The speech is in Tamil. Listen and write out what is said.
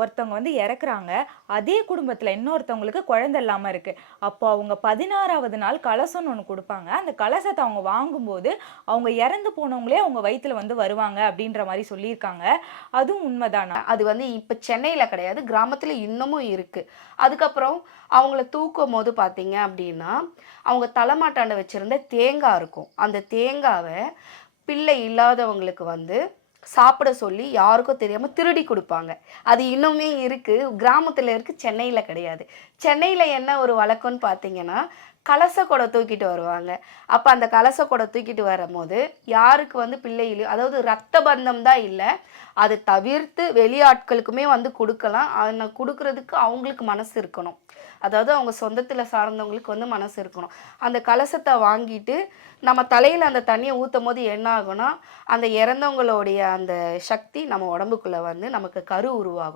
ஒருத்தவங்க வந்து இறக்குறாங்க. அதே குடும்பத்துல இன்னொருத்தவங்களுக்கு குழந்தை இல்லாம இருக்கு. அப்போ அவங்க 16வது நாள் கலசம்னு ஒண்ணு குடுப்பாங்க. அந்த கலசத்த அவங்க வாங்கும்போது, அவங்க இறந்து போனவங்களே அவங்க வயித்துல வந்து வருவாங்க அப்படின்ற மாரி சொல்லியிருக்காங்க. அதுவும் உண்மைதானா? அது வந்து இப்ப சென்னையில கிடையாது. கிராமத்துல இன்னமும் இருக்கு. அதுக்கப்புறம் அவங்கள தூக்கும்போது பார்த்தீங்க அப்டின்னா, அவங்க தலைமாட்டாண்ட வச்சிருந்த தேங்கா இருக்கும். அந்த தேங்காவ பிள்ளை இல்லாதவங்களுக்கு வந்து சாப்பிட சொல்லி யாருக்கும் தெரியாம திருடி குடுப்பாங்க. அது இன்னுமே இருக்கு. கிராமத்துல இருக்கு. சென்னையில கிடையாது. சென்னையில என்ன ஒரு வழக்கம்ன்னு பார்த்தீங்கன்னா, கலச குடம் தூக்கிட்டு வருவாங்க. அப்ப அந்த கலச குடம் தூக்கிட்டு வரம்போது, யாருக்கு வந்து பிள்ளை இல்லையோ அதாவது ரத்த பந்தம் தான் இல்ல. அத தவிர்த்து வெளியாட்களுக்குமே வந்து குடுக்கலாம். ஆனா குடுக்குறதுக்கு அவங்களுக்கு மனசு இருக்கணும். அதாவது அவங்க சொந்தத்தில சார்ந்தவங்களுக்கு வந்து மனசு இருக்கணும். அந்த கலசத்த வாங்கிட்டு, நம்ம தலையில அந்த தண்ணீய ஊத்தும்போது என்ன ஆகும்னா, அந்த இறந்தவங்களுடைய அந்த சக்தி நம்ம உடம்புக்குள்ள வந்து நமக்கு கரு உருவாகும்.